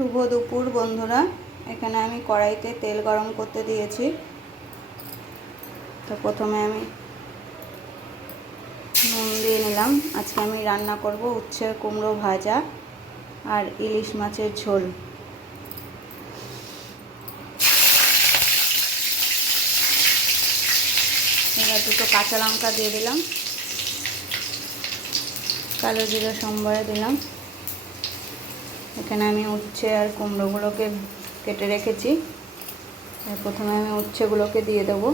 শুভ দুপুর, বন্ধুরা। এখানে আমি কড়াইতে তেল গরম করতে দিয়েছি। তো প্রথমে আমি নুন দিয়ে নিলাম। আজকে আমি রান্না করব উচ্ছে কুমড়ো ভাজা আর ইলিশ মাছের ঝোল। এবার দুটো কাঁচা লঙ্কা দিয়ে দিলাম। কালো জিরা সম্বরে দিলাম। এখানে আমি উচ্ছে আর কুমড়োগুলোকে কেটে রেখেছি। প্রথমে আমি উচ্ছেগুলোকে দিয়ে দেবো।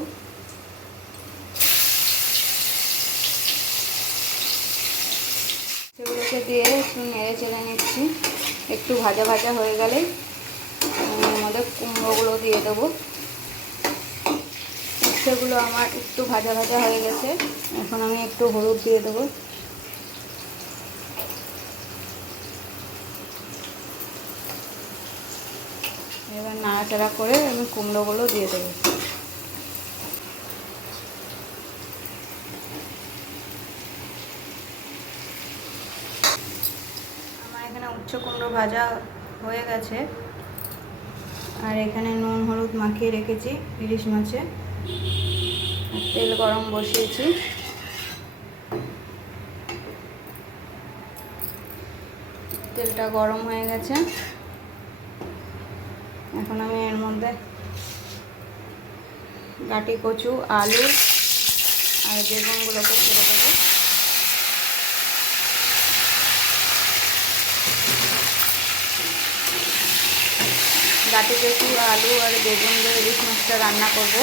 উচ্ছেগুলোকে দিয়ে একটু নেড়ে চেড়ে নিচ্ছি। একটু ভাজা ভাজা হয়ে গেলেই আমাদের কুমড়োগুলো দিয়ে দেবো। উচ্ছেগুলো আমার একটু ভাজা ভাজা হয়ে গেছে। এখন আমি একটু হলুদ দিয়ে দেবো। এবার নাড়াচাড়া করে আমি কুমড়োগুলো দিয়ে দেবো। আমার এখানে উচ্চ কুমড়ো ভাজা হয়ে গেছে। আর এখানে নুন, হলুদ মাখিয়ে রেখেছি, ইলিশ মাছে। তেল গরম বসিয়েছি। তেলটা গরম হয়ে গেছে। এখন আমি এর মধ্যে গাটি, কচু, আলু আর বেগুনগুলোকে ছেড়ে দেবো। গাটি, কচু, আলু আর বেগুন দিয়ে ইলিশ মাছটা রান্না করব।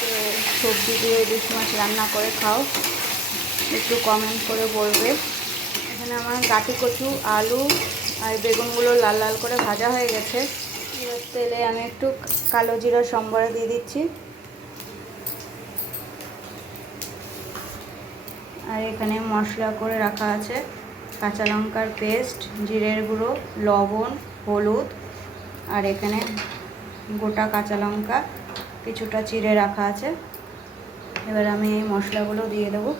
তো সবজি দিয়ে ইলিশ মাছ রান্না করে খাও। একটু কমেন্ট করে বলবে। এখানে আমার গাটি কচু, আলু আর বেগুনগুলো লাল লাল করে ভাজা হয়ে গেছে। তেলে আমি একটু কালো জিরা সম্বরে দিয়ে দিচ্ছি। আর এখানে মশলা করে রাখা আছে কাঁচা লঙ্কার পেস্ট, জিরের গুঁড়ো, লবণ, হলুদ আর এখানে গোটা কাঁচা লঙ্কা, কিছুটা চিড়ে রাখা আছে। এবার আমি এই মশলাগুলো দিয়ে দেবো।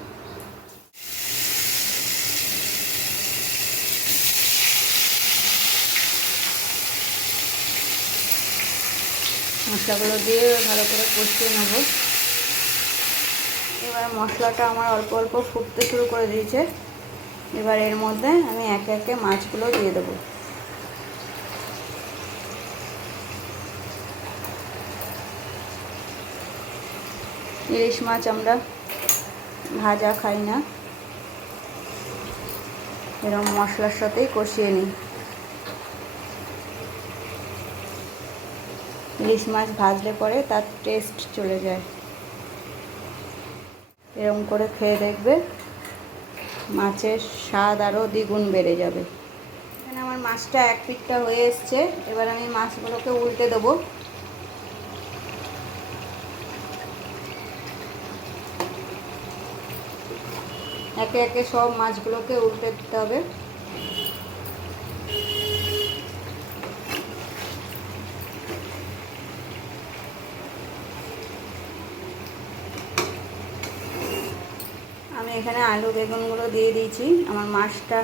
মশলাগুলো দিয়ে ভালো করে কষিয়ে নেব। এবার মশলাটা আমার অল্প অল্প ফুটতে শুরু করে দিয়েছে। এবার এর মধ্যে আমি একে একে মাছগুলো দিয়ে দেবো। ইলিশ মাছ আমরা ভাজা খাই না। এরকম মশলার সাথেই কষিয়ে নিই। ইলিশ মাছ ভাজলে পরে তার টেস্ট চলে যায়। এরকম করে খেয়ে দেখবে, মাছের স্বাদ আরও দ্বিগুণ বেড়ে যাবে। এখানে আমার মাছটা এক পিঠটা হয়ে এসছে, এবার আমি মাছগুলোকে উল্টে দেবো। একে একে সব মাছগুলোকে উল্টে দিতে হবে। এখানে আলু বেগুনগুলো দিয়ে দিয়েছি। আমার মাছটা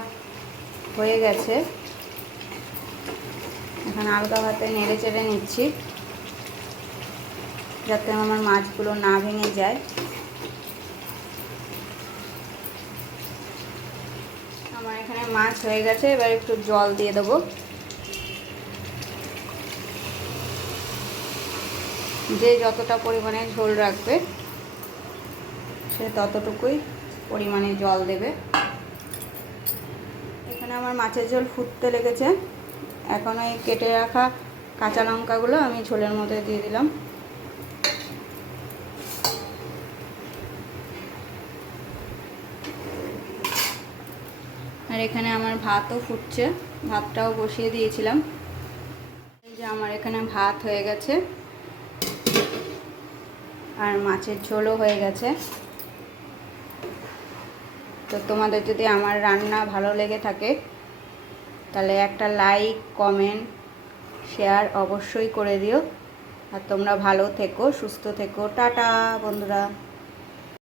হয়ে গেছে। এখন আলগা ভাতে নেড়ে চেড়ে নিচ্ছি। যাতে আমার মাছগুলো না ভেঙে যায়। আমার এখানে মাছ হয়ে গেছে, এবার একটু জল দিয়ে দেবো। যে যতটা পরিমাণে ঝোল রাখবে, সে ততটুকুই পরিমাণে জল দেবে। এখানে আমার মাছের ঝোল ফুটতে লেগেছে। এখন ওই কেটে রাখা কাঁচা লঙ্কাগুলো আমি ঝোলের মধ্যে দিয়ে দিলাম। আর এখানে আমার ভাতও ফুটছে, ভাতটাও বসিয়ে দিয়েছিলাম। এই যে আমার এখানে ভাত হয়ে গেছে। আর মাছের ঝোলও হয়ে গেছে। তো তোমাদের যদি আমার রান্না ভালো লেগে থাকে, তাহলে একটা লাইক কমেন্ট শেয়ার অবশ্যই করে দিও। আর তোমরা ভালো থেকো, সুস্থ থেকো। টাটা, বন্ধুরা।